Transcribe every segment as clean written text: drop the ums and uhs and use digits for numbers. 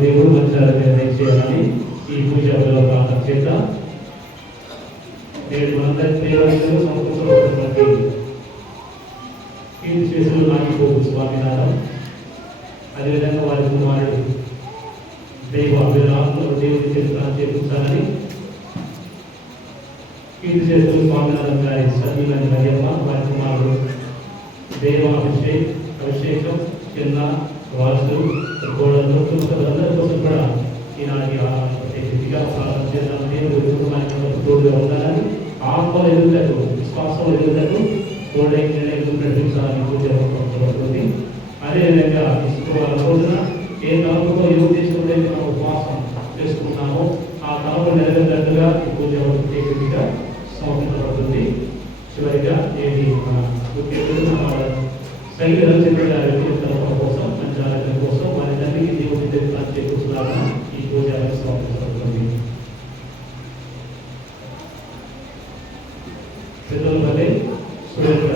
దేవుడు మంచి చేయాలని ఈ పూజ ప్రార్థన చేద్దాం. నేడు మనందరి సంస్కృతి కీర్తి చేసిన నాగిపోతు స్వామినాథం, అదేవిధంగా వారి కుమారుడు దేవుడి చరిత్ర చేకూర్చాలని కీర్తి చేస్తున్న స్వామినాథం గారి సతీమణి మరియమ్మ, వారి కుమారుడు అభిషేకం చిన్న వాసు గోడలు అందరి కోసం కూడా ఈనాటి ప్రత్యేకంగా ప్రార్థన చేద్దాం. దేవుడు కుటుంబానికి తోడుగా ఉండాలని, ఆత్మల ఎదుగుదలకు, విశ్వాసం ఎదుగుదలకు తోడైన నడిపించాలని పూజపడుతుంది. అదేవిధంగా శుక్రవారం రోజున ఏ తలంపుతో ఏ ఉద్దేశంలో మనం ఉపవాసం చేసుకుంటున్నామో ఆ తలంపు నెరవేరేటట్టుగా ఈ పూజ ప్రత్యేకంగా సమర్పించబడుతుంది. చివరిగా ఏది శైలి కోసం మంచి ఆరోగ్యం కోసం వారి తండ్రికి దేవుడి చరిత్ర చేకూర్చున్నారని ఈ పూజ సమర్పించబడుతుంది. పెద్దలపల్లి సురేంద్ర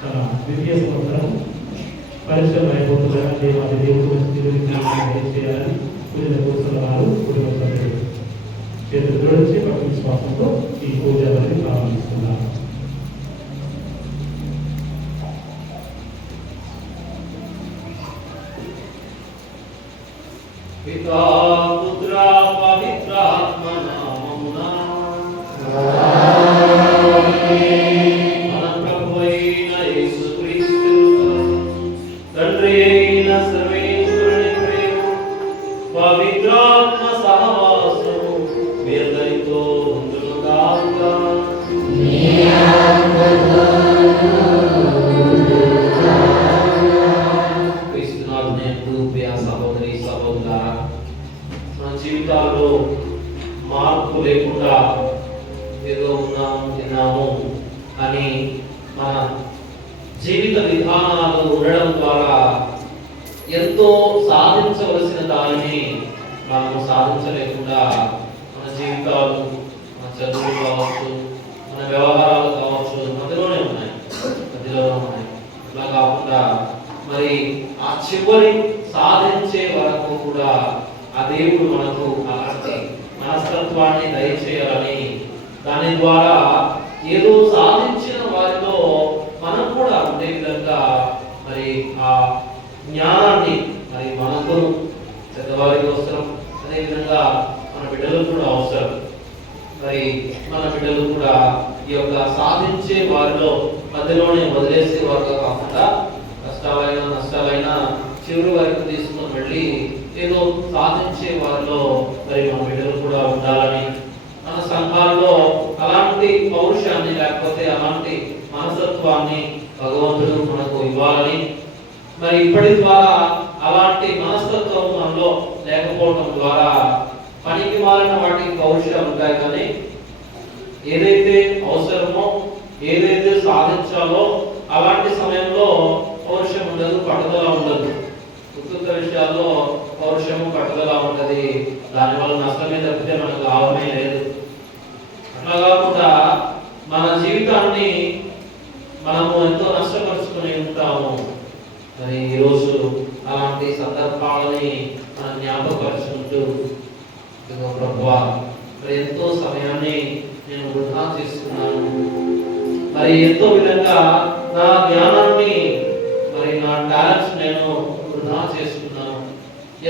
తన ద్వితీయ సంవత్సరం పరిశ్రమ అయిపోతుండగా దేవాది దేవుడు చేయాలని పూజల కూర్చున్న వారు కుటుంబ సభ్యులు చేతులు జోడించి భక్తి విశ్వాసంతో ఈ పూజలని ప్రారంభిస్తున్నారు. పితా పుత్ర పవిత్ర ఆత్మ నామమున మన ప్రభువైన యేసుక్రీస్తు తండ్రి అయిన సర్వేశ్వరుని ప్రేమ పవిత్రాత్మ సహవాసము మీ అందరితో ఉండును గాక. జీవితాల్లో మార్పు లేకుండా ఏదో ఉన్నాము తిన్నాము అని మన జీవిత విధానాలు ఉండడం ద్వారా ఎంతో సాధించవలసిన దానిని మనము సాధించలేకుండా మన జీవితాలు, మన చదువులు కావచ్చు, మన వ్యవహారాలు కావచ్చు మధ్యలోనే ఉన్నాయి. అలా కాకుండా మరి ఆ చివరి సాధించే వరకు కూడా ఆ దేవుడు మనకు అలాంటి మనస్తత్వాన్ని దయచేయాలని, దాని ద్వారా ఏదో సాధించిన వారితో మనం కూడా ఉండే విధంగా మరి ఆ జ్ఞానాన్ని మరి మనకు పెద్దవారి కోసం అదేవిధంగా మన బిడ్డలు కూడా అవసరం. మరి మన బిడ్డలు కూడా ఈ యొక్క సాధించే వారిలో మధ్యలోనే వదిలేసే వారుగా కాకుండా కష్టాలైనా నష్టాలైనా చివరి వరకు తీసుకుని వెళ్ళి ఏదో సాధించే వారిలో మరి మన బిడ్డలు కూడా ఉండాలని, మన సంఘాల్లో అలాంటి పౌరుషాన్ని లేకపోతే అలాంటి మనస్తత్వాన్ని భగవంతుడు మనకు ఇవ్వాలని, మరి ఇప్పటి ద్వారా అలాంటి మనస్తత్వం మనలో లేకపోవడం ద్వారా పనికి మారిన వాటికి పౌరుషాలు ఉంటాయి, కానీ ఏదైతే అవసరమో ఏదైతే సాధించాలో అలాంటి సమయంలో పౌరుషం ఉండదు, పట్టుదల ఉండదు. ఉత్తుత విషయాల్లో పౌరుషము పట్టుదల ఉంటది, దానివల్ల నష్టమే తప్పితే మనకు లాభమే లేదు. అట్లా కాకుండా మన జీవితాన్ని మనము ఎంతో నష్టపరుచుకుని ఉంటాము. మరి ఈరోజు అలాంటి సందర్భాలని మనం జ్ఞాపకపరుచుకుంటూ, ప్రభువా మరి ఎంతో సమయాన్ని నేను వృధా చేస్తున్నాను, మరి ఎంతో విధంగా నా జ్ఞానాన్ని మరి నా టాలెంట్స్ నేను వృధా చేస్తున్నాను,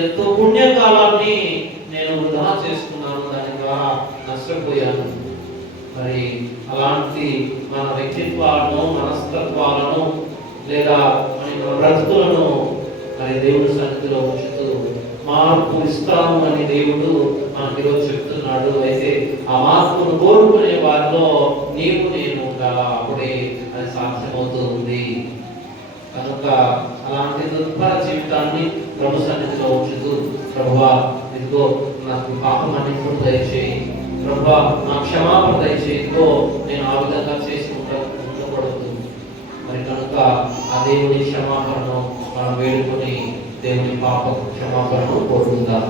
ఎంతో పుణ్యకాలాన్ని నేను వృధా చేసుకున్నాను, దాని ద్వారా నష్టపోయాను. మరి అలాంటి మన వ్యక్తిత్వాలను మనస్తత్వాలను లేదా మన బ్రతుకులను మరి దేవుడి సన్నిధిలో ఉంచుతూ మార్పు ఇస్తాము అని దేవుడు మనకి ఈరోజు చెప్తున్నాడు. అయితే ఆ మార్పును కోరుకునే వారిలో నీవు నేను ఉండాలా, అప్పుడే అది సాధ్యమవుతుంది. కనుక అలాంటి దుర్భర జీవితాన్ని ప్రభు సన్నిధిలో ఉంచుతూ, ప్రభువా ఇదిగో నాకు పాపం అన్నింటిలో దయచేయి, ప్రభువా నా క్షమాపణ దయచేయితో నేను ఆ విధంగా చేసి ఉండకూడదు. మరి కనుక ఆ దేవుని క్షమాపణను మనం వేడుకొని దేవుని పాప క్షమాపణను కోరుకుందాం.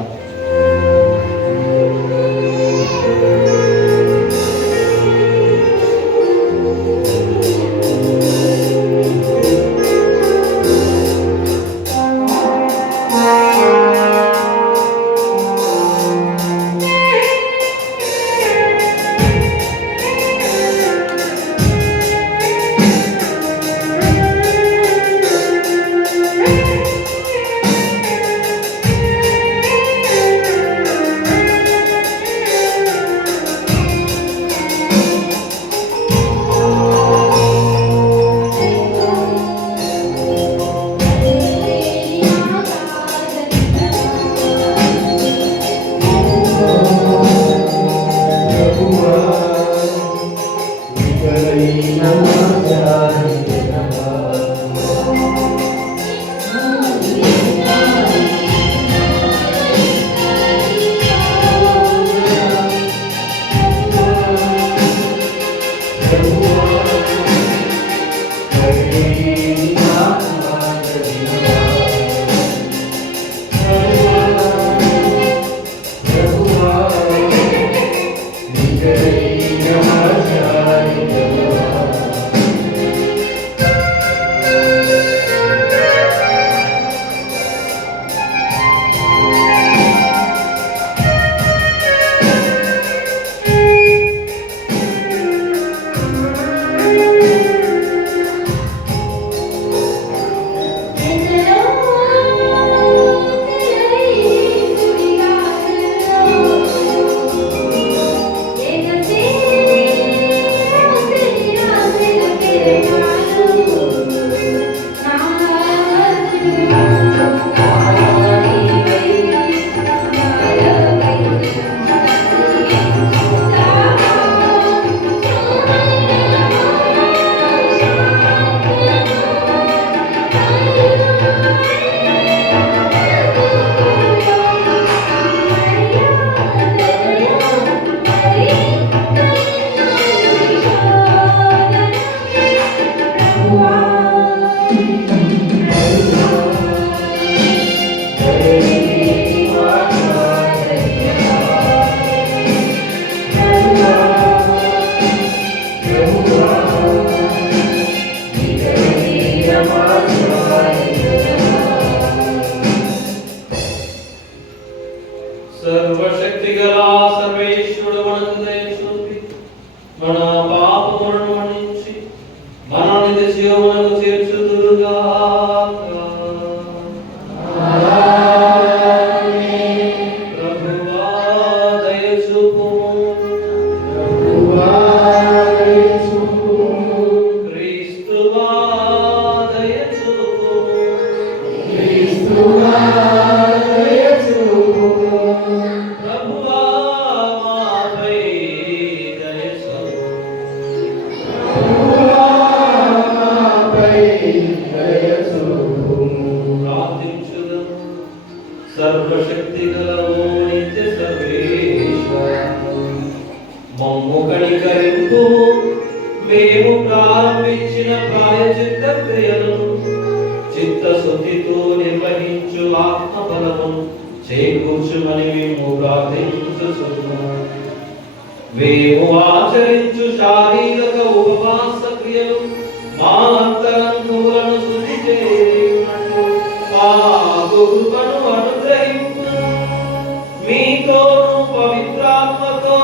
సర్వశక్తిగల సర్వేశ్వరుడు మనకు దయచూపి మన పాపములను మన్నించి మనల్ని నిత్య జీవమునకు చేర్చుదురుగాక. ఆమేన్. ప్రభువా మమ్ము కనికరింపు. మేము ప్రారంభించిన ప్రాయచిత్త క్రియలను చిత్తశుద్ధితో నిర్వహించు ఆత్మబలము చేకూర్చుమని మేము ప్రార్థించుచున్నాము. మేము ఆచరించు శారీరక ఉపవాస క్రియలు మా అంతరంగములను శుద్ధి చేయునట్లు మాకు కృపను అనుగ్రహింపు. మీతోను పవిత్రాత్మతో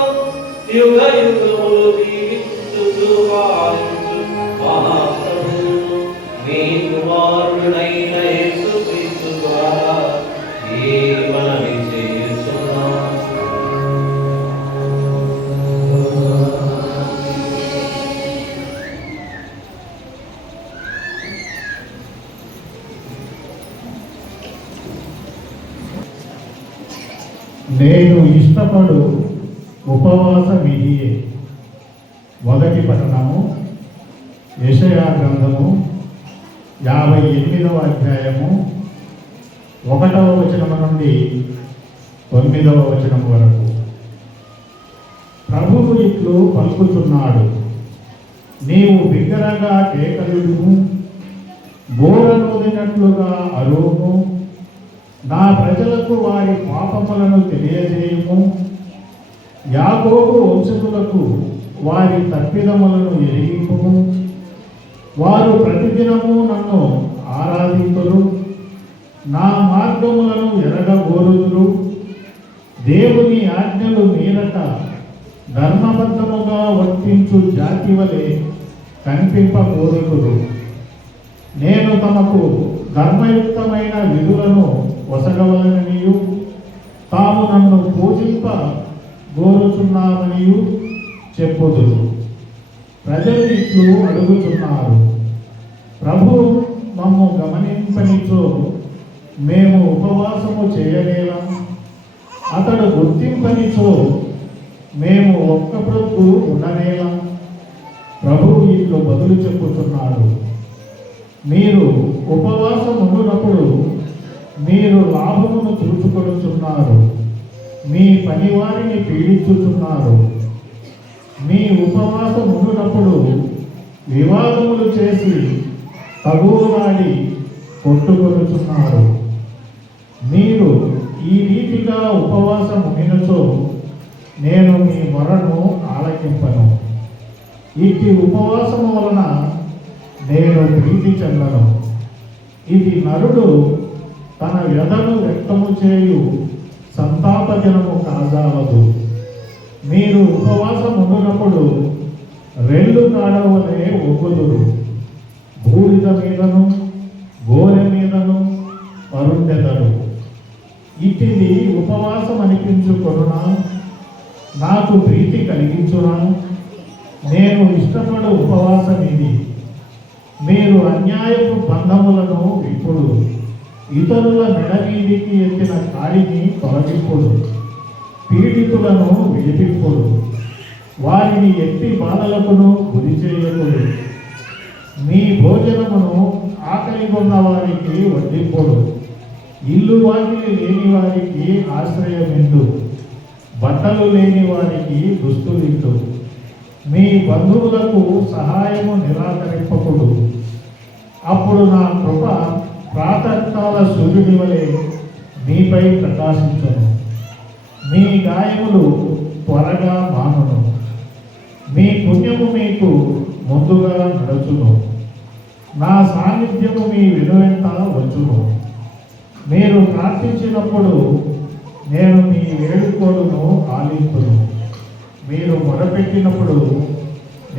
యుగ యుగములు జీవించుచు పాలించు మహాప్రభువును మీ కుమారుడైన యేసుక్రీస్తు ద్వారా ఈ మనవి చేయుచున్నాము. నేను ఇష్టపడు ఉపవాస విధియే. మొదటి పఠనము యెషయా గ్రంథము 58వ అధ్యాయము 1వ వచనము నుండి 9వ వచనం వరకు. ప్రభువు ఇట్లు పలుకుతున్నాడు, నీవు బిగ్గరగా కేకలుడుము, బోరనూదినట్లుగా అరువుము, నా ప్రజలకు వారి పాపములను తెలియజేయుము, యాకోబు వంశకులకు వారి తప్పిదములను ఎరిగింపుము. వారు ప్రతిదినము నన్ను ఆరాధింతురు, నా మార్గములను ఎరగగోరుదురు. దేవుని ఆజ్ఞలు మీరక ధర్మబద్ధముగా వర్తించు జాతి వలె కనిపింపగోరుదురు. నేను తమకు ధర్మయుక్తమైన విధులను వసగవలననియు తాము నన్ను పూజింప గోరుచున్నామనియు చెప్పుదురు. ప్రజలు ఇట్లు అడుగుతున్నారు, ప్రభు మమ్ము గమనింపనిచో మేము ఉపవాసము చేయలేలా? అతడు గుర్తింపనిచో మేము ఒక్క ప్రొద్దు ఉండనేలా? ప్రభువు ఇట్లు బదులు చెప్పుతున్నాడు, మీరు ఉపవాసం ఉండునప్పుడు మీరు లాభమును చూచుకొనుచున్నారు, మీ పనివారిని పీడించుచున్నారు. మీ ఉపవాసం ఉండునప్పుడు వివాదములు చేసి తగువాడి కొట్టుకొనుచున్నారు. మీరు ఈ రీతిగా ఉపవాసం ఉండినచో నేను మీ మొరను ఆలకింపను. ఇట్టి ఉపవాసము వలన నేను ప్రీతి చెందను. ఇది నరుడు తన వ్యధను వ్యక్తము చేయు సంతాప దినము కాజాలదు. మీరు ఉపవాసం ఉండునప్పుడు రెల్లు కాడవలే ఒగ్గుదురు, బూడిద మీదను గోరె మీదను పరుండెదరు. ఇటిది ఉపవాసం అనిపించుకొనునా? నాకు ప్రీతి కలిగించునా? నేను ఇష్టపడు ఉపవాసం ఇది. మీరు అన్యాయపు బంధములను విప్పుడు, ఇతరుల మెడమీదికి ఎత్తిన కాడిని తొలగింపుడు, పీడితులను విడిపింపుడు, వారిని ఎత్తి బాధలకును గురి చేయకుడు. మీ భోజనమును ఆకలి కొన్న వారికి వడ్డింపుడు, ఇల్లు వాకిలి లేని వారికి ఆశ్రయమిండు, బట్టలు లేని వారికి దుస్తులిండు. మీ బంధువులకు సహాయము నిరాకరింపకుడు. అప్పుడు నా కృప ప్రాతకాల సూర్యుని వలె మీపై ప్రకాశించును. మీ గాయములు త్వరగా మానును. మీ పుణ్యము మీకు ముందుగా నడుచును. నా సాన్నిధ్యము మీ వెనువెంట వచ్చును. మీరు ప్రార్థించినప్పుడు నేను మీ వేడుకోలును ఆలింపును. మీరు మొరపెట్టినప్పుడు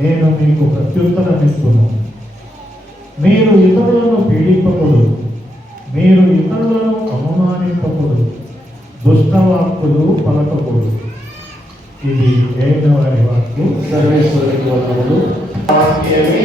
నేను మీకు ప్రత్యుత్తరమిస్తును. మీరు ఇతరులను పీడింపకుడు, మీరు ఇతరులను అవమానింపకుడు, దుష్టవాక్కులు పలకకుడు. ఇది ఏదైన వారి వాక్కు. సర్వేశ్వరునికి వందనములు. Yes,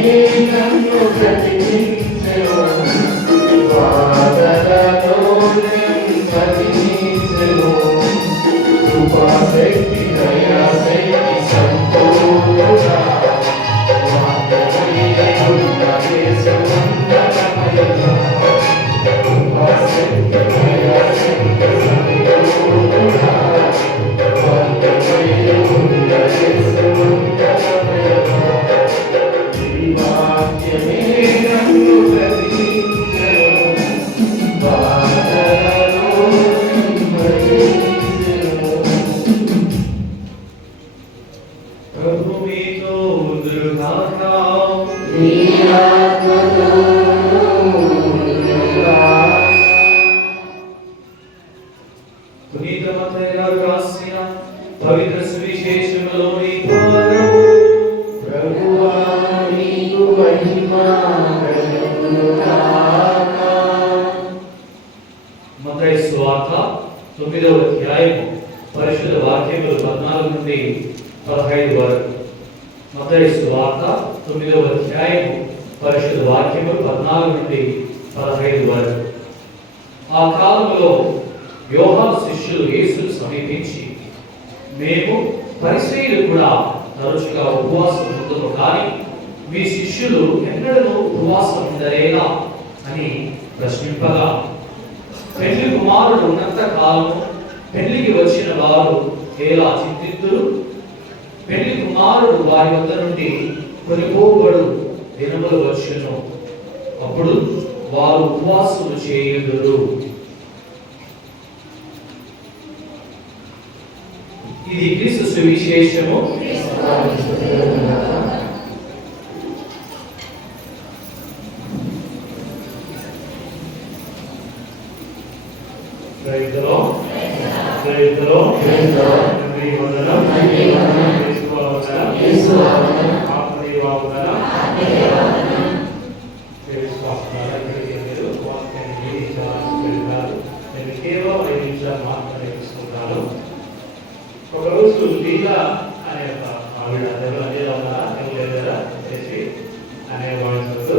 రాసిన పవిత్ర సువిశేషములోని భాగము. ప్రభువా నీకు మహిమ కలుగును గాక. మత్తయి సువార్త 9వ అధ్యాయము పరిశుద్ధ వాక్యములు 14 నుండి 15 వరకు. మత్తయి సువార్త 9వ అధ్యాయము పరిశుద్ధ వాక్యములు 14 నుండి 15 వరకు. ఆ కాలంలో యోహాను శిష్యులు యేసును సమీపించి, మేము పరిసయ్యులు కూడా తరచుగా ఉపవాసం ఉండును, కానీ మీ శిష్యులు ఎన్నడూ ఉపవాసం ఉండలేదా అని ప్రశ్నింపగా, పెళ్లి కుమారుడు ఉన్నంత కాలము పెళ్లికి వచ్చిన వారు ఎలా చింతిద్దురు? పెళ్లి కుమారుడు వారి వద్ద నుండి కొనిపోబడు దినములు వచ్చును, అప్పుడు వారు ఉపవాసము చేయుదురు. ఇది క్రీస్తు సువిశేషము. రైతులో కేవలం 5 నిమిషాలు మాత్రమే తీసుకుంటాను. ఒకరోజు లీలా అనే ఒక ఆవిడ చేసి అనేవాడు.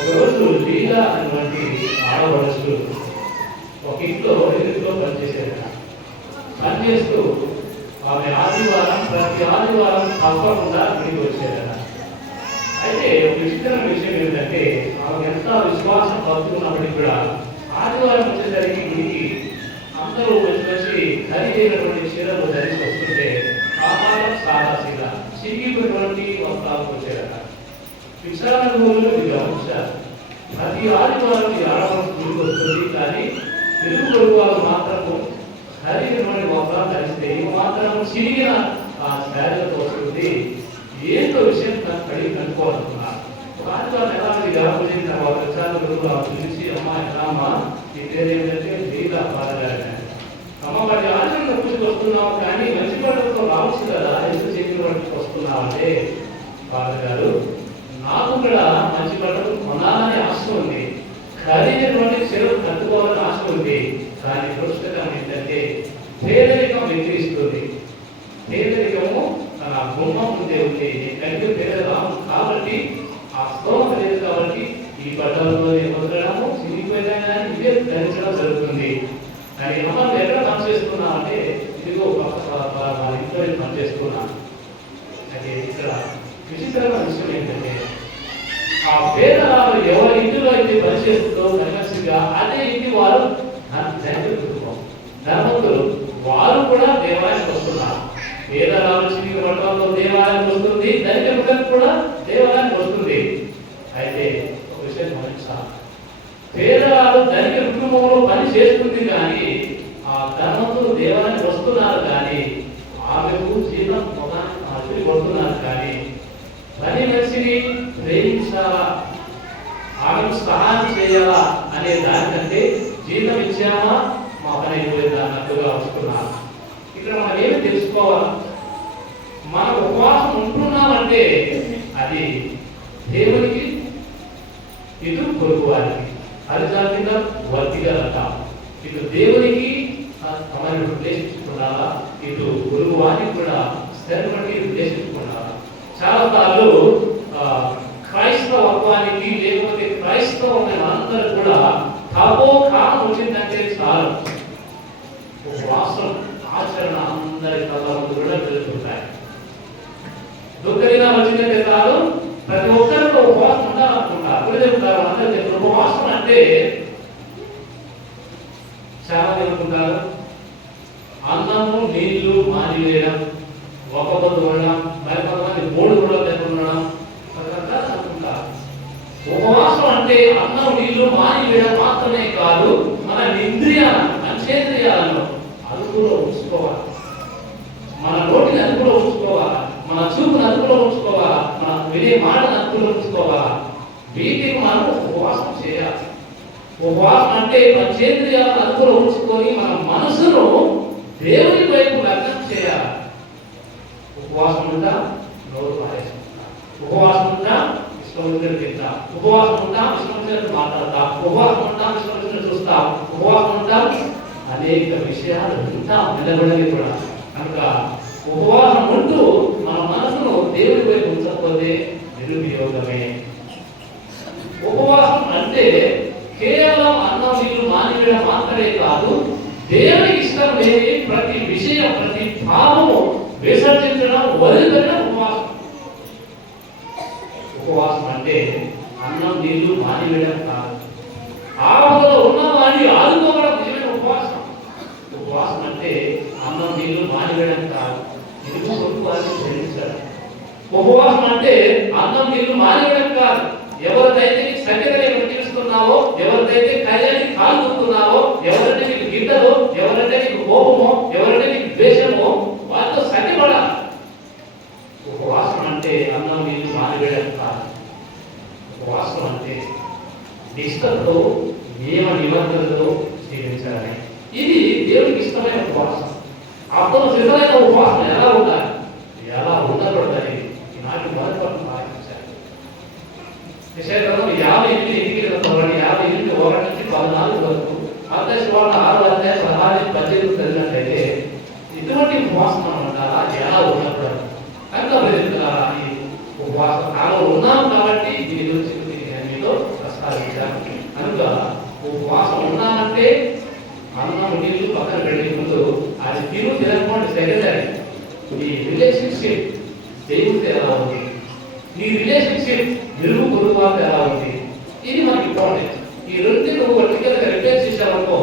ఒకరోజు లీలా అనేటువంటి ఆడవడుచు ఒక ఇంట్లో పనిచేసేది. పనిచేస్తూ ఆమె ప్రతి ఆదివారం తప్పకుండా ఇంటికి వచ్చేదట. అయితే ఒక విచిత్రమైన విషయం ఏంటంటే, ఆమె ఎంత విశ్వాసం పడుతున్నప్పటికీ కూడా ఆదివారం వచ్చేసరికి ఇంటికి అందరూ వచ్చి ఖరీదైనటువంటి చీరలు ధరించి వస్తుంటే కాపాలం సాదాసీగా సిరిగిపోయినటువంటి వస్త్రాలు వచ్చేదట. విచారణలు గమనించారు. ప్రతి ఆదివారం ఈ ఆడవాళ్ళ గుడికి వస్తుంది, కానీ తెలుగు కొడుకు వాళ్ళు మాత్రము ఖరీదైనటువంటి వస్త్రాలు ధరిస్తే ఇవి మాత్రం చిరిగిన ఆ శారీలతో వస్తుంది. ఏంటో విషయం కడిగి కనుక్కోవాలనుకున్నారు. ఆదివారం ఎలా గర్భం తర్వాత విచారణలు పిలిచి, అమ్మ ఎలామా ఈ పేరు ఏమిటంటే లీలా పాదగారి. అమ్మ వాటి ఆచరణ పూజకు వస్తున్నావు, కానీ మంచి పనులతో రావచ్చు కదా, ఎందుకు చెప్పిన వాటికి వస్తున్నావు అంటే, పాదగారు నాకు కూడా మంచి పనులు కొనాలని ఆశ ఉంది, ఖరీదైనటువంటి చెరువు కట్టుకోవాలని ఆశ ఉంది. కానీ దురదృష్టకరం ఏంటంటే పేదరికం వ్యతిరిస్తుంది. పేదరికము తన గుమ్మం ముందే ఉంది. నేను పేదరాము కాబట్టి ఆ స్తోమత లేదు కాబట్టి ఈ బట్టలతో వదలడము చిరిగిపోయినా కానీ ఇదే ధరించడం జరుగుతుంది. కానీ అమ్మ ఎక్కడ పనిచేస్తున్నా అంటే, ఇదిగో వాళ్ళ ఇంట్లో పనిచేస్తున్నా. అయితే ఇక్కడ విచిత్రమైన విషయం ఏంటంటే, ఆ పేదరాలు ఎవరి ఇంటిలో అయితే పనిచేస్తుందో కనిపిస్తుందిగా అదే ఇంటి వారు ధనవంతులు వారు కూడా దేవాలయానికి వస్తున్నారు. పేదరాలు చిరిగి పట్టణంలో దేవాలయానికి వస్తుంది, ధనికులకు కూడా దేవాలయానికి వస్తుంది. అయితే ఒక విషయం గమనించాలి, పేదరాలు ధనిక కుటుంబంలో పని చేస్తుంది, కానీ ఆ ధనవంతులు దేవాలయానికి వస్తున్నారు, కానీ ఆమెకు జీతం కొడుతున్నారు. కానీ పని మనిషిని ప్రేమించాలా, ఆమెకు సహాయం చేయాలా అనే దానికంటే జీతం ఇచ్చామా మా పని అయిపోయింది అన్నట్టుగా వస్తున్నారు. ఇక్కడ మనం ఏమి తెలుసుకోవాలి, మనం ఉపవాసం ఉంటున్నామంటే అది దేవునికి, ఇటు పొరుగు వారికి అరిజాతిగా వర్తిగా రకాం. ఇటు దేవునికి తమని ఉద్దేశించుకున్నారా, ఇటు పొరుగు వారికి కూడా స్థిరపడి ఉద్దేశించుకున్నారా. చాలా సార్లు క్రైస్తవత్వానికి లేకపోతే క్రైస్తవమైన అందరూ కూడా కాలం వచ్చిందంటే చాలు ఉపవాసం ఆచరణ అందరి కళ్ళ ముందు కూడా తెలుస్తుంటాయి. దుఃఖదినా వచ్చిందంటే చాలు ప్రతి ఒక్కరితో ఉపవాసం ఉండాలనుకుంటారు. కూడా చెప్తారు, అందరూ చెప్తారు ఉపవాసం అంటే చాలా అనుకుంటారు అన్నము నీళ్లు మానివేయడం, ఒక పొద్దు ఉండడం, మరి కొంతమంది 3 కూడా లేకుండా అనుకుంటారు. ఉపవాసం అంటే అన్నం నీళ్లు మానివేయడం మాత్రమే కాదు, మన ఇంద్రియాలను పంచేంద్రియాలను అదుపులో ఉంచుకోవాలి, మన నోటిని అదుపులో ఉంచుకోవాలి, మన చూపును అదుపులో ఉంచుకోవాలా, మన వినే మాటను అదుపులో ఉంచుకోవాలా. వీటికి మనం ఉపవాసం చేయాలి. ఉపవాసం అంటే పంచేంద్రియాలను అదుపులో ఉంచుకొని మన మనసును దేవుని వైపు లగ్నం చేయాలి. ఉపవాసం ఉంటా, నోరు పారేసుకుంటా, ఉపవాసం ఉంటా, ఇష్టం వచ్చినట్టు తింటా, ఉపవాసం ఉంటా, ఇష్టం వచ్చినట్టు మాట్లాడతా, ఉపవాసం ఉంటా, ఇష్టం వచ్చినట్టు చూస్తా, ఉపవాసం ఉంటా, అనేక విషయాలు వింటా నిలబడని కూడా. కనుక ఉపవాసం ఉంటూ మన మనసును దేవుని వైపు ఉంచకపోతే నిరుపయోగమే. ఉపవాసం అంటే కేవలం అన్నం నీళ్లు మానేయడం మాత్రమే కాదు, దేవునికి ఇష్టం లేని ప్రతి విషయం, ప్రతి భావము విసర్జించడం, వదిలిపెట్టడం ఉపవాసం. ఉపవాసం అంటే అన్నం నీళ్లు మానేయడం కాదు, ఆపదలో ఉన్న వాడిని ఆదుకోవడం నిజమైన ఉపవాసం. ఉపవాసం అంటే అన్నం నీళ్లు మానేయడం కాదు, ఇరుగు పొరుగు వారిని ప్రేమించడం. ఉపవాసం అంటే అన్నం నీళ్లు మానేయడం కాదు, ఎవరిదైతే సత్యత నీకు తీరుస్తున్నావో, ఎవరిదైతే కళ్యాణి కాలుతున్నావో, ఎవరంటే నీకు గిట్టదో, ఎవరంటే నీకు కోపమో, ఎవరంటే నీకు ద్వేషమో వారితో సత్యపడాలి. ఉపవాసం అంటే అన్నం నీళ్లు మానేయడం కాదు. ఉపవాసం అంటే నిష్ఠతో నియమ నిబంధనలతో జీవించాలి. ఇది దేవునికి ఇష్టమైన ఉపవాసం. అప్పుడు నిజమైన ఉపవాసం ఎలా ఉండాలి, ఎలా ఉండకూడదని ఈనాటి మొదటి పట్ల ఆలోచించాలి. విషయంలో 58 58 నుంచి 14 వరకు అధ్యాయం 6 అధ్యాయం 16 18 చదివినట్లయితే ఇటువంటి ఉపవాసం ఉండాలా, ఎలా ఉండకూడదు. కనుక ఈ ఉపవాస కాలం ఉన్నాం కాబట్టి దీని గురించి మీతో ప్రస్తావించాను. కనుక ఉపవాసం ఉన్నామంటే అన్నం నీళ్లు పక్కన పెట్టే ముందు అది తినకపోతే సెకండరీ. ఈ రిలేషన్షిప్ దేవుడితో ఎలా ఉంది, నీ రిలేషన్షిప్ నిలువు పొరుగుతో ఎలా ఉంది, ఇది మనకి ఇంపార్టెంట్. ఈ రెండు నువ్వు వర్టికల్గా రిపేర్ చేసావనుకో,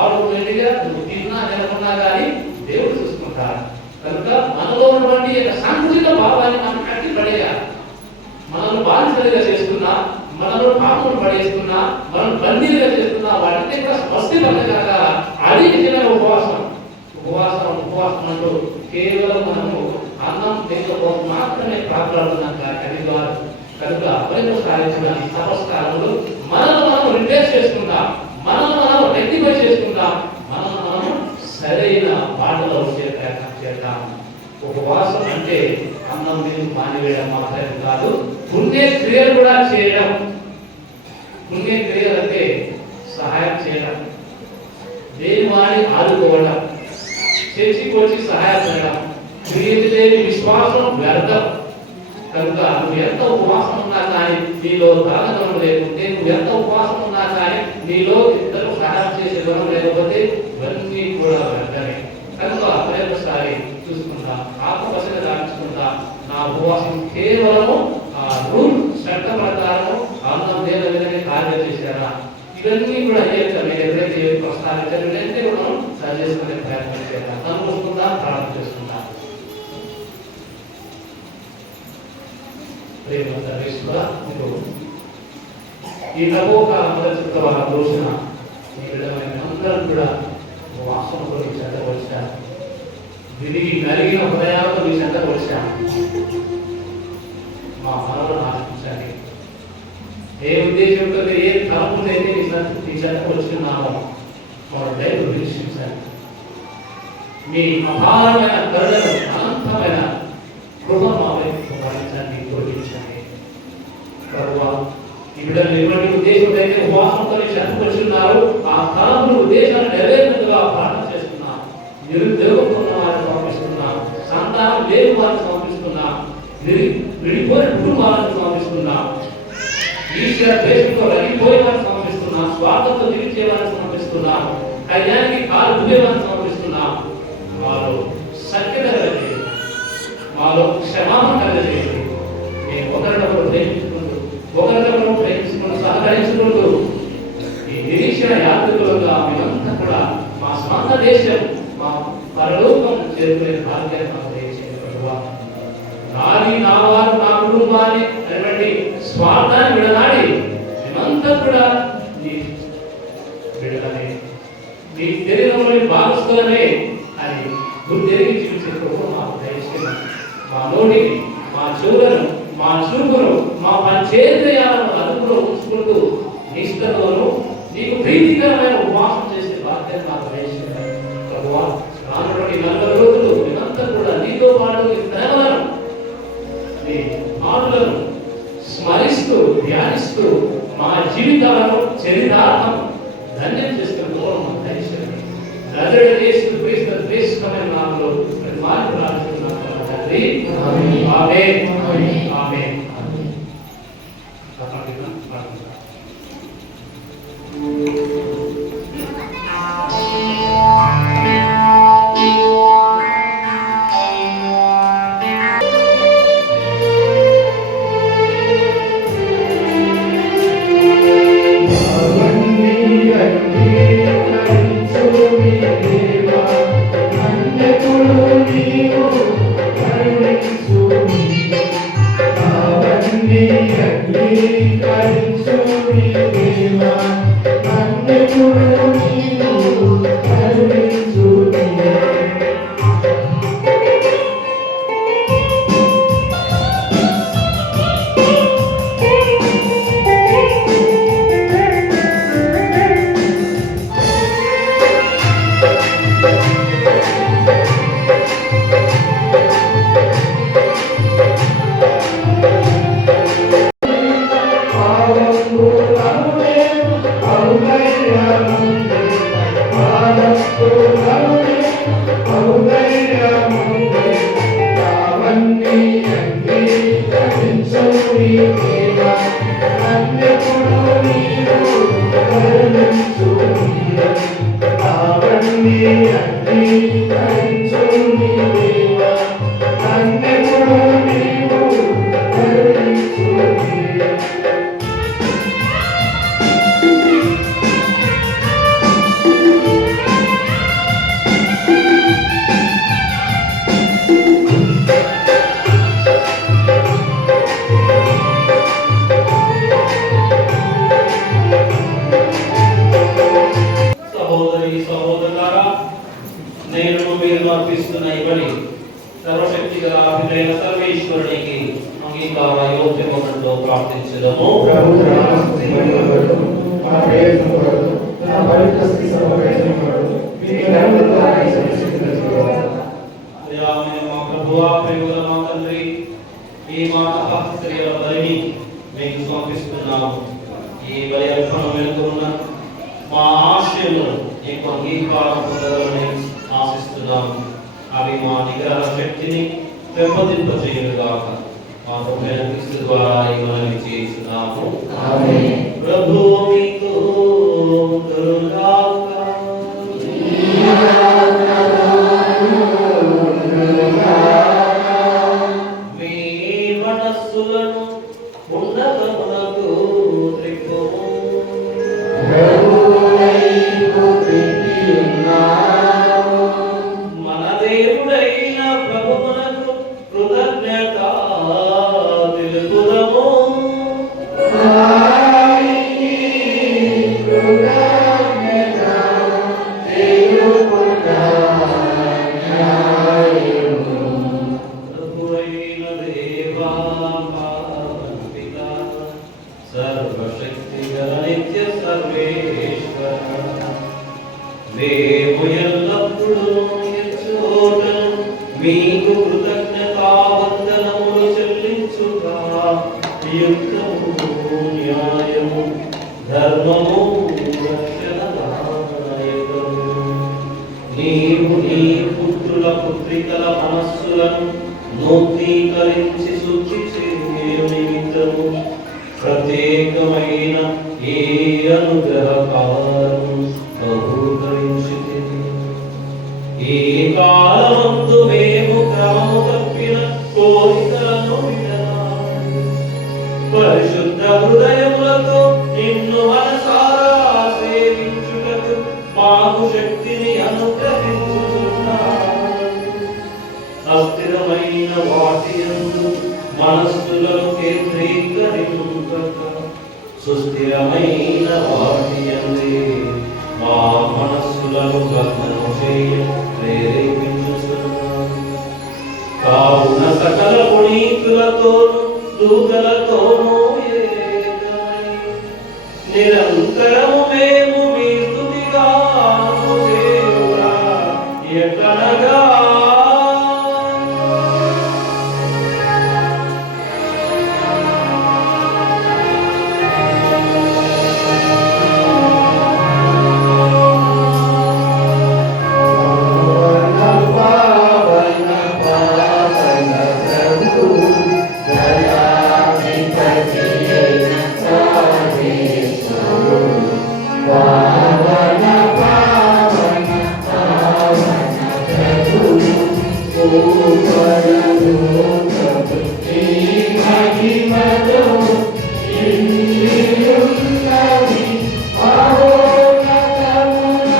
ఆటోమేటిక్గా నువ్వు తిన్నా తినకున్నా కానీ దేవుడు చూసుకుంటాడు. కనుక మనలో ఉన్నటువంటి సాంఘిక భావాన్ని మనం కట్టి పడేయాలి. మనల్ని బానిసలుగా చేస్తున్నా, మనలో పాపం పడేస్తున్నా, మనం బందీలుగా చేస్తున్నా, వాటిని కూడా స్పష్టీకరణ. అది నిజమైన ఉపవాసం. ఉపవాసం అంటూ కేవలం మనము అన్నం తినకపోతే మాత్రమే ప్రార్థన అది కాదు. కనుక అపరిమిత సాధించడానికి తపస్కారములు మనల్ని మనం రిపేర్ చేసుకుందాం, మనల్ని మనం రెక్టిఫై చేసుకుందాం, మనల్ని మనం సరైన బాటలో వచ్చే ప్రయత్నం చేద్దాం. ఉపవాసం అంటే అన్నం నీళ్లు మానివేయడం మాత్రమే కాదు, పుణ్య క్రియలు కూడా చేయడం. పుణ్య క్రియలు అంటే సహాయం చేయడం, దేని వాడిని ఆదుకోవడం, చర్చికి వచ్చి సహాయం చేయడం. క్రియలు లేని విశ్వాసం వ్యర్థం. కనుక నువ్వు ఎంత ఉపవాసం ఉన్నా కానీ నీలో దానగం లేకుంటే, నువ్వు ఎంత ఉపవాసం ఉన్నా కానీ నీలో ఇద్దరు సహాయం చేసే గుణం లేకపోతే ఇవన్నీ కూడా వ్యర్థమే. కనుక మరొకసారి చూసుకుంటా, ఆత్మవశంగా దాచుకుంటా, నా ఉపవాసం కేవలము ఆ రూల్ చట్ట ప్రకారం అన్నం దేవ విధంగా కార్యం చేశారా, ఇవన్నీ కూడా ఎవరైతే ప్రస్తావించారు ఇవన్నీ మనం సరి చేసుకునే ప్రయత్నం చేద్దాం. అనుకుంటుందా, ప్రార్థన చేసుకుంటాం. ప్రేమ సర్వేశ్వర, ఈ తపోక మొదటి శుక్రవారం రోజున ఈ విధమైన అందరం కూడా వాసనతో మీ చెంత వచ్చారు, విరిగి నలిగిన హృదయాలతో మీ చెంత వచ్చాను. మా మనలను ఆశించాలి. ఏ ఉద్దేశంతో, ఏ తలంపుతో అయితే మీ చెంతకు వచ్చినామో వాడు దైవం నిరీక్షించాలి. మీ అపారమైన కరుణను, అనంతమైన కృప మా వైపు వహించండి, తోడించండి. ప్రభువా, ఈ బిడ్డలు ఎటువంటి ఉద్దేశంతో అయితే ఉపవాసంతో మీ చెంతకు వచ్చిన్నారు, ఆ తలంపులు ఉద్దేశాన్ని నెరవేర్చుగా ప్రార్థన చేస్తున్నాం. నిరుద్యోగంతో వారిని సమర్పిస్తున్నాం, సంతానం లేని వారిని సమర్పిస్తున్నాం, విడిపోయిన కుటుంబాలను సమర్పిస్తున్నాం, ఈశ్వర దేశంలో రగిపోయే వారిని సమర్పిస్తున్నాం, స్వార్థంతో జీవించే వారిని సమర్పిస్తున్నాం, కళ్యాణానికి కాలు దువ్వే వారిని సమర్పిస్తున్నాం. మాలో సత్యత కలిగేది, మాలో క్షమాపణ కలిగేది. మేము ఒకరినొకరు ప్రేమించుకుంటూ సహకరించుకుంటూ ఈ నిరీక్షణ యాత్రికులుగా మేమంతా కూడా మా స్వంత దేశం, మా పరలోకం చేరుకునే భాగ్యాన్ని మాకు దయచేయండి ప్రభువా. నాది, నా వారు, నా కుటుంబాన్ని అనేటువంటి స్వార్థాన్ని విడనాడి మేమంతా కూడా నీ బిడ్డలనే, నీ శరీరంలోని భాగస్థులమే అని గుర్తెరిగి జీవించే ప్రభు మాకు దయచేయండి. మా నోటిని, మా చెవులను, మా చూపును, మా పంచేంద్రియాలను అదుపులో ఉంచుకుంటూ నిష్ఠతోనూ నీకు ప్రీతికరమైన ఉపవాసం చేసే బాధ్యత మాకు దయచేయండి ప్రభువా. శరీరాత్మ ధన్యం చేసుకుని గౌరవం ధరించండి. నజరేయుడైన యేసుక్రీస్తు శ్రేష్టమైన నామములో ప్రతి మాట ప్రార్థిస్తున్నాను తండ్రి. ఆమేన్. ఆమేన్. ఆమేన్. సహోదరి సహోదరులారా, నేను మీరు అర్పిస్తున్న ఈ బలి సర్వశక్తి గల అభినయ సర్వేశ్వరునికి అంగీకార యోగ్యమనంతో ప్రార్థించదము. మా ప్రభువా, ప్రేమగల మా తండ్రి, ఈ మా తపస్సుల బలిని మీకు సమర్పిస్తున్నాము. ఈ బలి అర్పణ వెనుకున్న మా ఆశయంలో నీకు అంగీకారం పొందగలని ఆశిస్తున్నాము. అవి మా నిగ్రహ శక్తిని పెంపొందింపచేయుగాక. మా ప్రభువైన క్రీస్తు ద్వారా ఈ మనవి చేస్తున్నాము. ఆమేన్. ప్రభువు మీతో ఉండుగాక. మీ మనస్సులను ఉన్నతమునకు త్రిప్పుము. మన దేవుడైన ప్రభువునకు కృతజ్ఞత తెలుపుదము. ప్రభువైన దేవా, పితా, సర్వశక్తి గల నిత్య సర్వేశ్వర, మేము ఎల్లప్పుడూ చోటను మీకు కృతజ్ఞతావందనములు చెల్లించుగా యుక్తము, న్యాయము, ధర్మము, రక్షణదాయకము. నీవు నీ పుత్రుల పుత్రికల మనస్సులను నూతనీకరించి శుద్ధి చేయు నిమిత్తము ప్రత్యేకమైన ఏ అనుగ్రహ కాలము బహూకరించితివి. ఈ కాలమందు మేము క్రమము తప్పిన కోరికలను విడనాడి పరిశుద్ధ హృదయములతో నిన్ను మనసారా సేవించుటకు మాకు శక్తిని అనుగ్రహించుచున్నావు. అస్థిరమైన వాటి యందు మనస్సులను కేంద్రీకరింపక సుస్థిరమైన వాటి యందే మా మనస్సులను గమనం చేయ ప్రేరేపించుచున్నావు. కావున సకల పునీతులతోను దూతలతోనూ ఏకమై నిరంతరము మేము మీ స్తుతిగానము చేయురా ఎట్లనగా పరలోకము నీ మహిమతో నిండియున్నది. మహోన్నతమున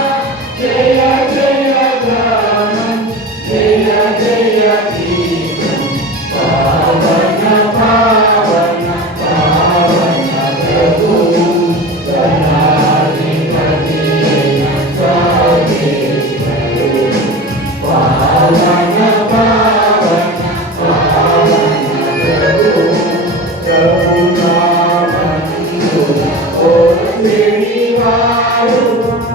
జయ జయ గానం, జయ జయ గీతం. పావన పావన పావన ప్రభువు గణాధిపతి అయిన సర్వేశ్వరుడు. పావన పావన పావన ప్రభువు ప్రభునామందున ఓర్వెనివాడు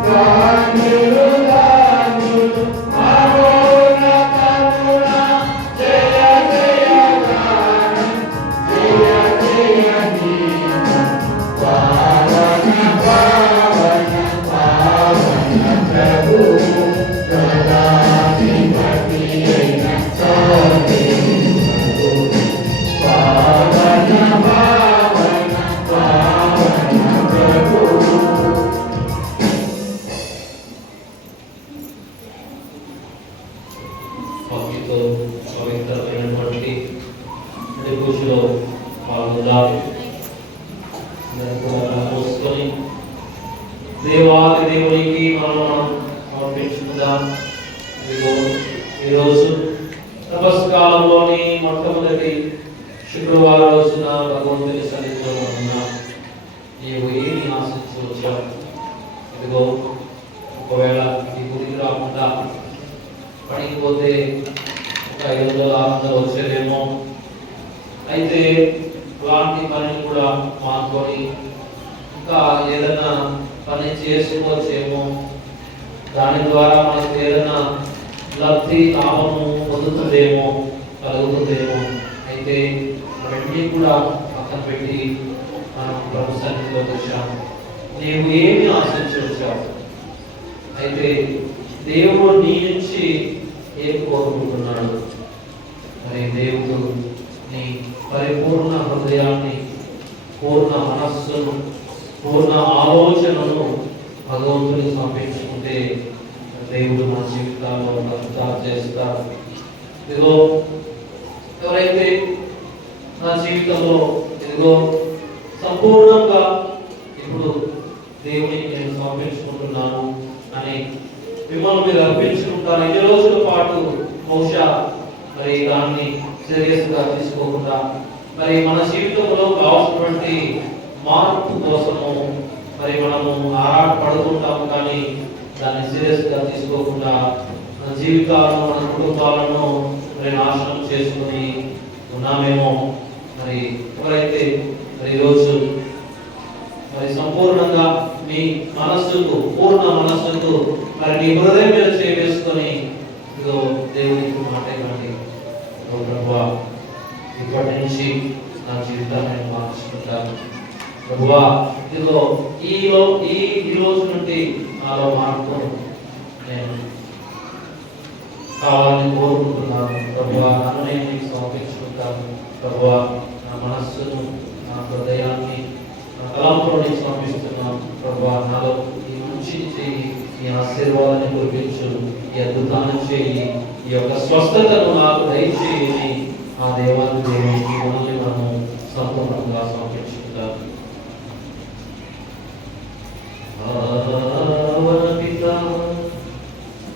గానులు గానులు మహోన్నతమున జయ జయ గానం, జయ జయ గీతం. పావన పావన పావన ప్రభువు గణాధిపతి అయిన సర్వేశ్వరుడు. పావన పావన పావన ప్రభువు. భక్తితో పవిత్రమైనటువంటి పూజలో పాల్గొందాం. మోసుకొని దేవాది దేవునికి మనం సమర్పించుకుందాం. ఇదిగో ఈరోజు తపస్కాలంలోని మొట్టమొదటి శుక్రవారం రోజున భగవంతుని సన్నిధిలో ఉన్నాం. నీవు ఏమి ఆశించి వచ్చావు? ఇదిగో ఒకవేళ ఈ గుడికి రాకుండా పడిపోతే ఒక 500-600 వచ్చేదేమో. అయితే అలాంటి పని కూడా మానుకొని ఇంకా ఏదైనా పని చేసుకోవచ్చేమో, దాని ద్వారా మనకు ఏదైనా లబ్ధి లాభము పొందుతుందేమో, కలుగుతుందేమో. అయితే అవన్నీ కూడా పక్కన పెట్టి మనం ప్రభు సన్నిధిలోకి వచ్చాము. నీవు ఏమి ఆశించి వచ్చావు? అయితే దేవుడు నీ నుంచి ఏం కోరుకుంటున్నాడు? మరి దేవుడు నీ పరిపూర్ణ హృదయాన్ని, పూర్ణ మనస్సును, పూర్ణ ఆలోచనను భగవంతుని సమర్పించుకుంటే దేవుడు మన జీవితాల్లో అద్భుతాలు చేస్తాడు. ఇదిగో ఎవరైతే నా జీవితంలో ఇదిగో సంపూర్ణంగా ఇప్పుడు దేవునికి నేను సమర్పించుకుంటున్నాను అని మిమ్మల్ని మీరు అర్పించుకుంటారు. 5 రోజుల పాటు బహుశా మరి దాన్ని సీరియస్ గా తీసుకోకుండా మరి మన జీవితంలో కావాల్సినటువంటి మార్పు కోసము మరి మనము ఆరాటపడుతుంటాము, కానీ దాన్ని సీరియస్ గా తీసుకోకుండా మన జీవితాలను, మన కుటుంబాలను మరి నాశనం చేసుకుని ఉన్నామేమో. మరి ఎవరైతే మరి ఈరోజు మరి సంపూర్ణంగా మీ మనస్సుకు, పూర్ణ మనస్సుకు మరి నీ హృదయం మీద చేవేసుకొని ఇదో దేవునికి మాట్లాడండి. ప్రభువా, ఇప్పటి నుంచి నా జీవితాన్ని నేను మార్చుకుంటాను. ప్రభువా, ఇదిగో ఈ రోజు నుండి నాలో మార్పు నేను కావాలని కోరుకుంటున్నాను. ప్రభువా, నన్ను నేను నీకు సమర్పించుకుంటాను. ప్రభువా, నా మనస్సును, నా హృదయాన్ని, నా తలంపులో నీకు సమర్పిస్తున్నాను. ప్రభువా, నాలో ఈ మంచి చేయి, ఈ ఆశీర్వాదాన్ని కురిపించు, ఈ అద్భుతాన్ని చేయి, ఈ యొక్క స్వస్థతను నాకు దయచేయని ఆ దేవాన్ని దేవునికి మనల్ని మనము సంపూర్ణంగా సమర్పించుకుంటాము.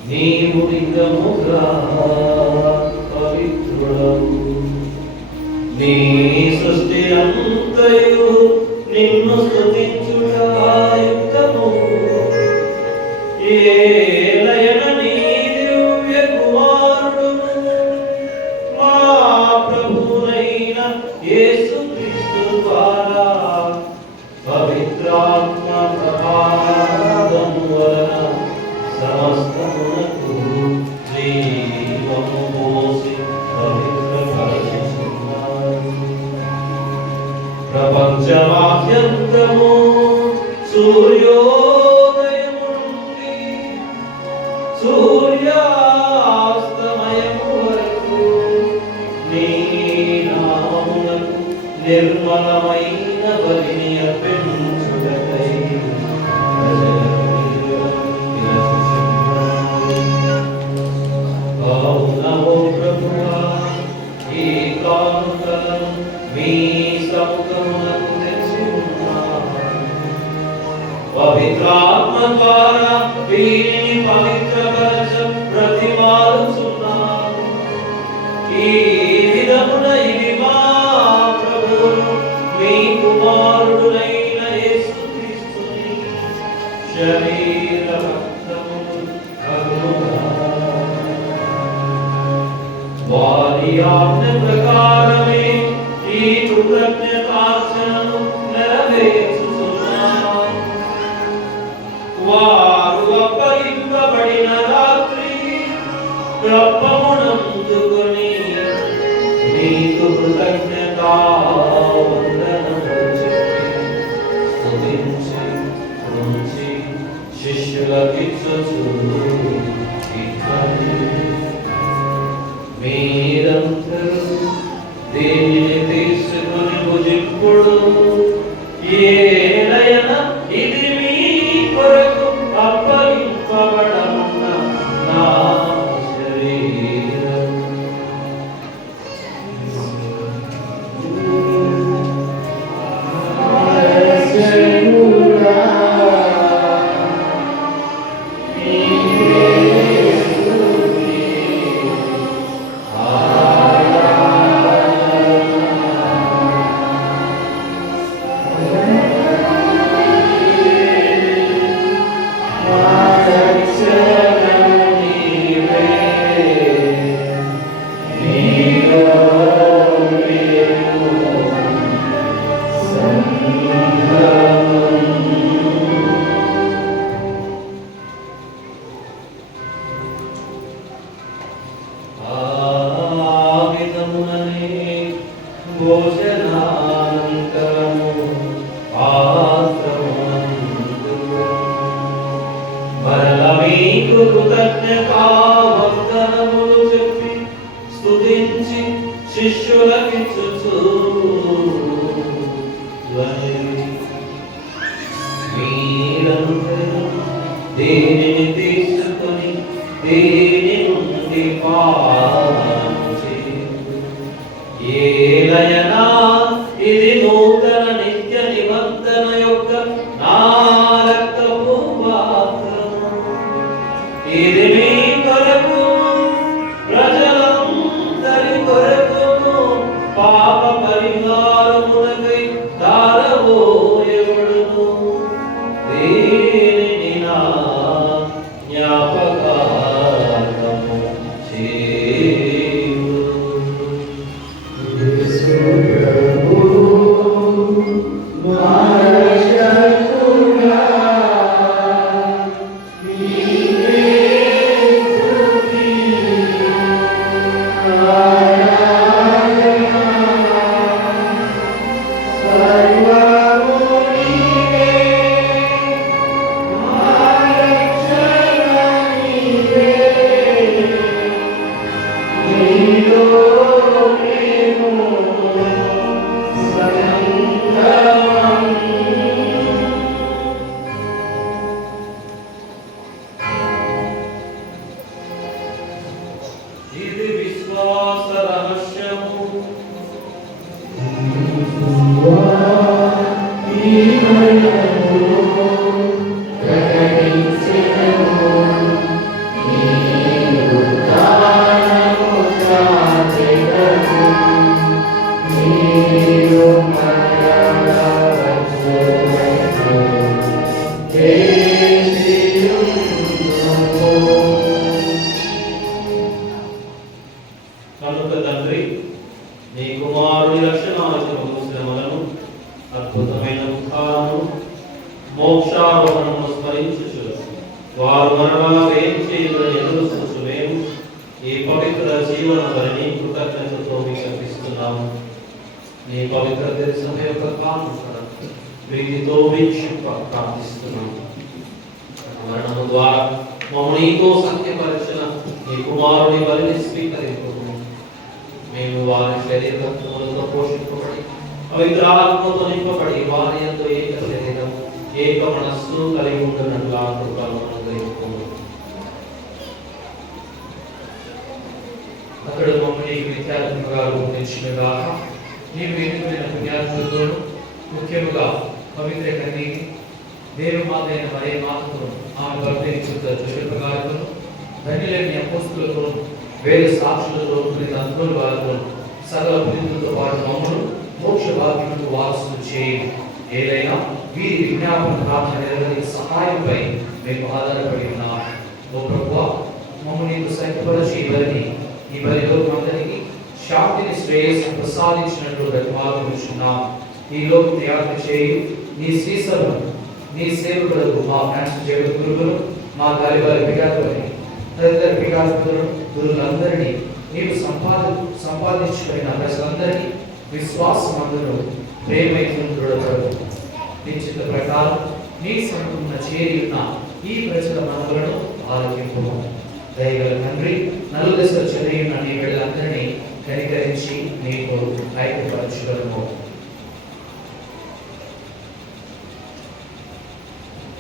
నీవు నిజముగా పవిత్రుడవు, నీ సృష్టి అంతయు నిన్ను స్తుతించుట యుక్తము. ఏలయన నీ దివ్య కుమారుడును మా ప్రభువైన యేసుక్రీస్తు ద్వారా పవిత్రాత్మ ప్రభావము వలన సమస్తమునకు జీవము పోసి పవిత్రపరచుచున్నాడు. ప్రపంచమాద్యంతము సూర్యోదయము నుండి సూర్యాస్తమయము వరకు నీ నామమునకు నిర్మలమైన బలిని అర్పించుటకై అవునవో ప్రభువా, కానుకలను మీ సముఖమునకు తెచ్చి ఉన్నాను. పవిత్రాత్మ ద్వారా వీరిని పవిత్రపరచ ప్రతిమాలుచున్నాను. ఈ విధమున ఇది మా ప్రభువును మీ కుమారుడునైన యేసుక్రీస్తుని శరీర రక్తములు అగునుగా. వారి ఆజ్ఞ ప్రకారమే ఈ కృతజ్ఞతార్చనను నెరవేర్చుచున్నాను. వారు అప్పగింపబడిన రాత్రి రప్పమునందుకొని నీకు కృతజ్ఞతావందనములు చెప్పి స్తుతించి ఉంచి శిష్యులకిచ్చుచు మీరందరూ దీనిని తీసుకుని భుజిప్పుడు. ఏలయనా ఇది మీ కొరకు అప్పగింపబడనున్న నా శరీరం. భోజనానంతరము మరల మీకు కృతజ్ఞతావందనములు చెప్పి స్తుతించి శిష్యులకిచ్చుచు మీరందరూ దీనిని తీసుకొని దీని నుండి పానము చేయుడు. ఏలయనా ఇది నూతన నిత్య నిబంధన యొక్క నా రక్తపు పాత్రము. ఇది మీ కొరకు ప్రజలందరి కొరకును పాప పరిహారమునకై ధారవోయబడును. దీనిని నా జ్ఞాపకార్థము చేయుడు. ఇది విశ్వాస రహస్యము. కనుక తండ్రి నీ కుమారుని రక్షణార్జనము శ్రమలను అద్భుతమైన ఉత్థానము మోక్షారోహణము స్మరించుచు వారు మనవల్ల ఏం చేయాలని ఎదురు చూచు మేము ఈ పవిత్ర జీవన బలిని కృతజ్ఞతతో మీకు అర్పిస్తున్నాము. నీ పవిత్ర దర్శనం యొక్క కానుక ప్రీతితో వీక్షింప ప్రార్థిస్తున్నాము. మరణము ద్వారా మమ్మల్ని నీతో సత్యపరిచిన నీ కుమారుని బలిని స్వీకరింపు. మేము వారి శరీరములతో పోషింపబడి పవిత్రాత్మతో నింపబడి వారి యందు ఏక శరీరం ఏక మనస్సు కలిగి ఉంటున్నట్లుగా కృపను అనుగ్రహించుము. అక్కడ మమ్మల్ని ప్రత్యేకంగా రూపొందించినగా నీవు ఎన్నుకున్న పుణ్యాత్ములతోనూ ముఖ్యముగా పవిత్ర కన్యకి దేవమాత అయిన మరే మాతతోనూ ఆమె భర్త ప్రకారతోనూ ధన్యులైన అపోస్తులతోనూ వేద సాక్షులతోనూ పునీతుల వారితోనూ సకల పునీతులతో పాటు మమ్మను మోక్ష భాగ్యములకు వారసులు చేయి. ఏదైనా వీరి విజ్ఞాపన ప్రార్థన నెరవేర్చే సహాయంపై మేము ఆధారపడి ఉన్నాం. ఓ ప్రభువా, మమ్మల్ని నీకు సంఖ్యపరచి ఈ బలిలో అందరికీ శాంతిని శ్రేయస్సు ప్రసాదించినట్లు బ్రతిమాలుచున్నాం. ఈ లోకం యాత్ర చేయి నీ శ్రీసభ నీ సేవకులకు మా ఫ్రాన్సిస్ జగత్ గురువులు మా గాలిబాలి పికాకులని తదితర గురువులందరినీ నీవు సంపాదించుకున్న ప్రజలందరినీ విశ్వాసమందును ప్రేమైతులను దృఢపడు. నీ చిత్త ప్రకారం నీ సంపూర్ణ చేరి ఉన్న ఈ ప్రజల మనవులను ఆరోగ్యము. దయగల తండ్రి, నలుదశ చెందిన నీ బిడ్డలందరినీ కనికరించి నీకు ఐక్యపరచులను.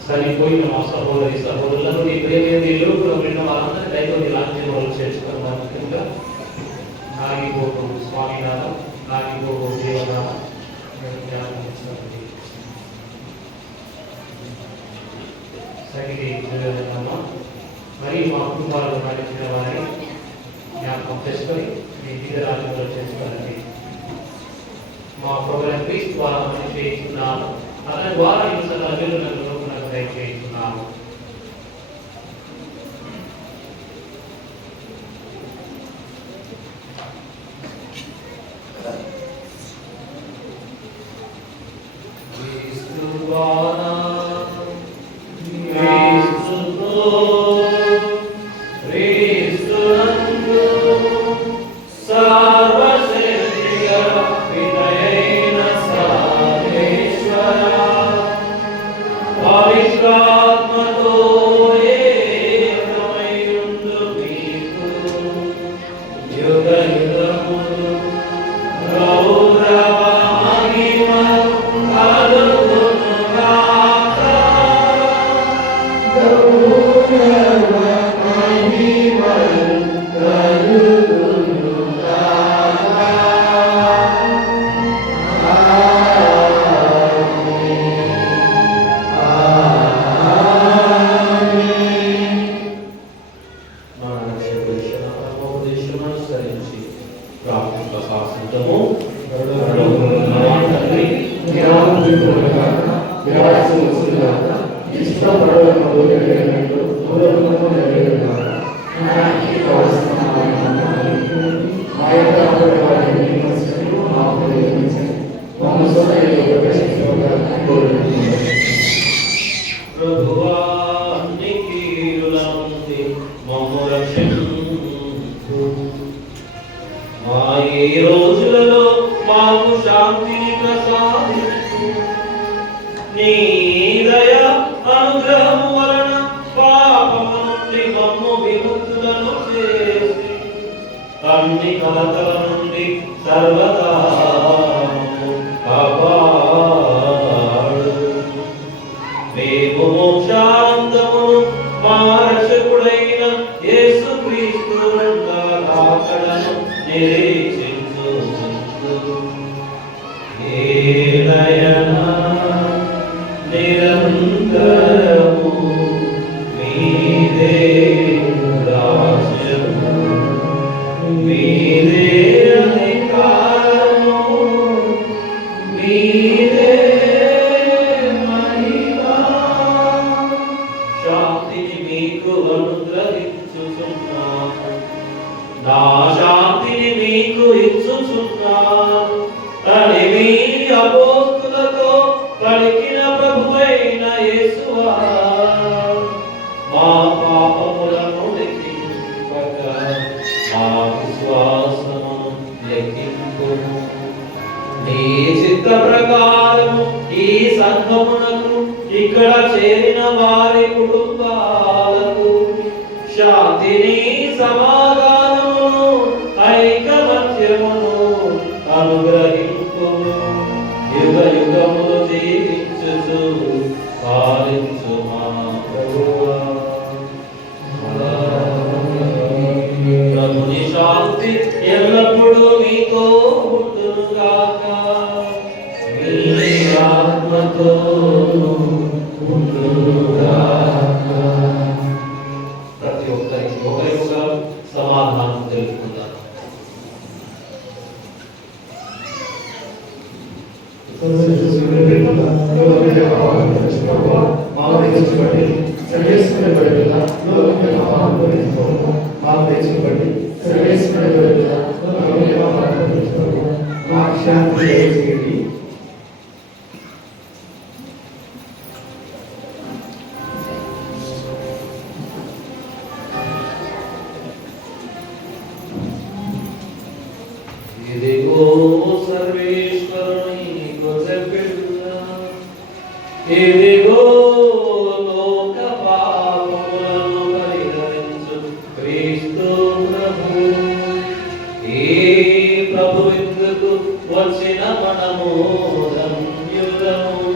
చనిపోయిన మా సహోదరులను నీ ప్రేమ లోపల ఉన్న వారందరి దైవం ఇలాంటి వాళ్ళు చేర్చుకున్న ముఖ్యంగా నాగిపోకు స్వామినాథం, నాగిపోకు జీవనాథం సరికి మరి మా కుటుంబాలను నడిచిన వారిని జ్ఞాపకం చేసుకొని మీ దిగరాజులో చేసుకోవాలని మా ప్రోగ్రాం క్రీస్తు ద్వారా మనం చేయించున్నాము. అతని ద్వారా నాకు దయచేస్తున్నాము. ఈ రోజులలో మాకు శాంతిని ప్రసాదించు. నీ దయ అనుగ్రహము వలన పాపము నుండి మమ్ము విముక్తులను చేసి అన్ని కలతల నుండి సర్వదా కాపాడు. మేము మోక్షానందమును మా రక్షకుడైన యేసుక్రీస్తు రాకడను నిరీక్షించుచుండు. నిరంతరము మీదే రాజ్యము, మీదే అధికారము, మీదే మహిమా. శాంతిని మీకు అనుగ్రహించుచున్నాను, నా శాంతిని మీకు ఇచ్చుచున్నాను అని మీ అపోస్తులతో పలికిన ప్రభువైన యేసువా, మా పాపములను లెక్కింపక మా విశ్వాసమును లెక్కింపుము. నీ చిత్త ప్రకారము ఈ సంఘమునకు ఇక్కడ చేరిన వారి కుటుంబాలకు శాంతిని, సమాధానమును, ఐకమత్యమును అనుగ్రహింపుము. యుగ యుగములు జీవించుచు పాలించు మా ప్రభువా. ప్రభుని శాంతి ఎల్లప్పుడూ మీతో ఉండునుగాక. మీ ఆత్మతో ఉండునుగాక. ప్రతి ఒక్కరికి ఒకరిగా సమాధానం తెలుపుకుందాం. ఇదిగో సర్వేశ్వరుని గొర్రెపిల్ల, ఇదిగో లోక పాపములను పరిహరించు క్రీస్తు ప్రభు. ఈ ప్రభు విందుకు వచ్చిన మనము ధన్యులము.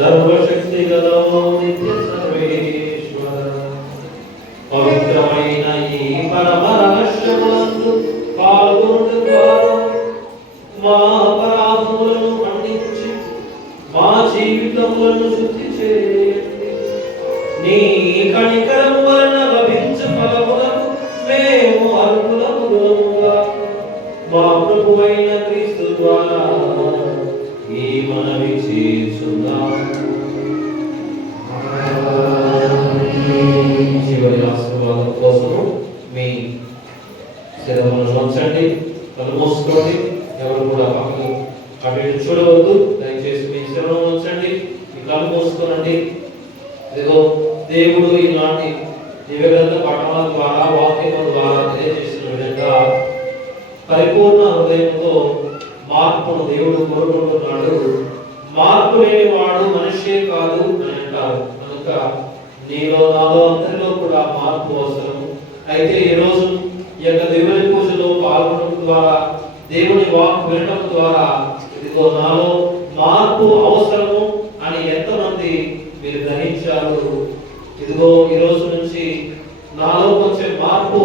सर्वशक्ति गदो नित्य सर्वेश्वर పవిత్రమైన ఈ పరమ రహస్యములందు పాల్గొనుటకు మా అపరాధములను మన్నించి మా జీవితములను శుద్ధి చేయండి. నీ కనికరము వలన లభించు ఫలములకు మేము అర్హులముగా మా ప్రభువైన క్రీస్తు ద్వారా ఈ మనవి చేస్తున్నాము. చివరి ఆశీర్వాదం కోసం మీ శిరములను ఉంచండి, కళ్ళు మూసుకోండి. ఎవరు కూడా పక్కకు అటు ఇటు చూడవద్దు. దయచేసి మీ శిరములను ఉంచండి, మీ కళ్ళు మూసుకోనండి. ఇదిగో దేవుడు ఈనాటి దివ్యగ్రంథ పఠనాల ద్వారా వాక్యముల ద్వారా తెలియజేసిన విధంగా పరిపూర్ణ హృదయంతో మార్పును దేవుడు కోరుకుంటున్నాడు. మార్పు లేని వాడు మనిషే కాదు అని అంటారు. కనుక నీలో నాలో అందరిలో కూడా మార్పు అవసరం. అయితే ఈ రోజు ఈ యొక్క దేవుని పూజలో పాల్గొనడం ద్వారా, దేవుని వాక్ వినడం ద్వారా ఇదిగో నాలో మార్పు అవసరము అని ఎంతమంది మీరు గ్రహించారు? ఇదిగో ఈ రోజు నుంచి నాలో కొంచెం మార్పు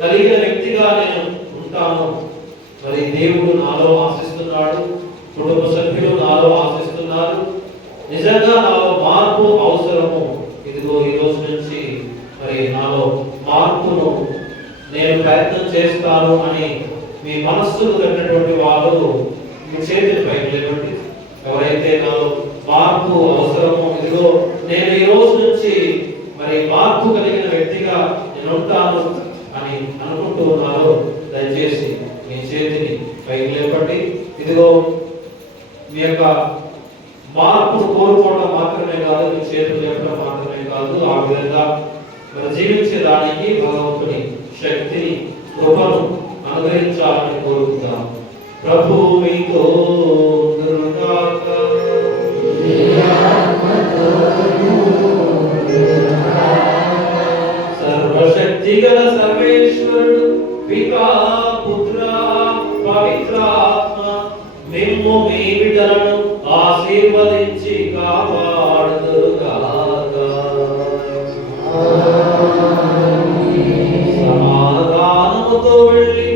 కలిగిన వ్యక్తిగా నేను ఉంటాను. మరి దేవుడు నాలో ఆశిస్తున్నాడు, కుటుంబ సభ్యులు నాలో ఆశిస్తున్నారు. నిజంగా నాలో మార్పు అవసరము. ఇదిగో ఈ రోజు నుంచి మరి నాలో మార్పును నేను ప్రయత్నం చేస్తాను అని మీ మనస్సుకు తగినటువంటి వాళ్ళు మీ చేతులు పైకి లేవండి. ఎవరైతే నాలో మార్పు అవసరమో, ఇదిగో నేను ఈ రోజు నుంచి మరి మార్పు కలిగిన వ్యక్తిగా నేను ఉంటాను అని అనుకుంటూ ఉన్నారో దయచేసి మీ చేతిని పైకి లేపండి. ఇదిగో మీ యొక్క మార్పును కోరుకోవడం మాత్రమే కాదు, మీ చేతులు లేపడం మాత్రమే కాదు, ఆ విధంగా మరి జీవించడానికి భగవంతుని శక్తిని, కృపను అనుగ్రహించాలని కోరుకుందాం. ప్రభు మీతో ఉండుగాక. సర్వశక్తిగల సర్వేశ్వరుడు పితా పుత్ర పవిత్రాత్మ మిమ్ము మీ బిడ్డలను ఆశీర్వదించి కాపాడుదుగాక. సమాధానముతో వెళ్ళి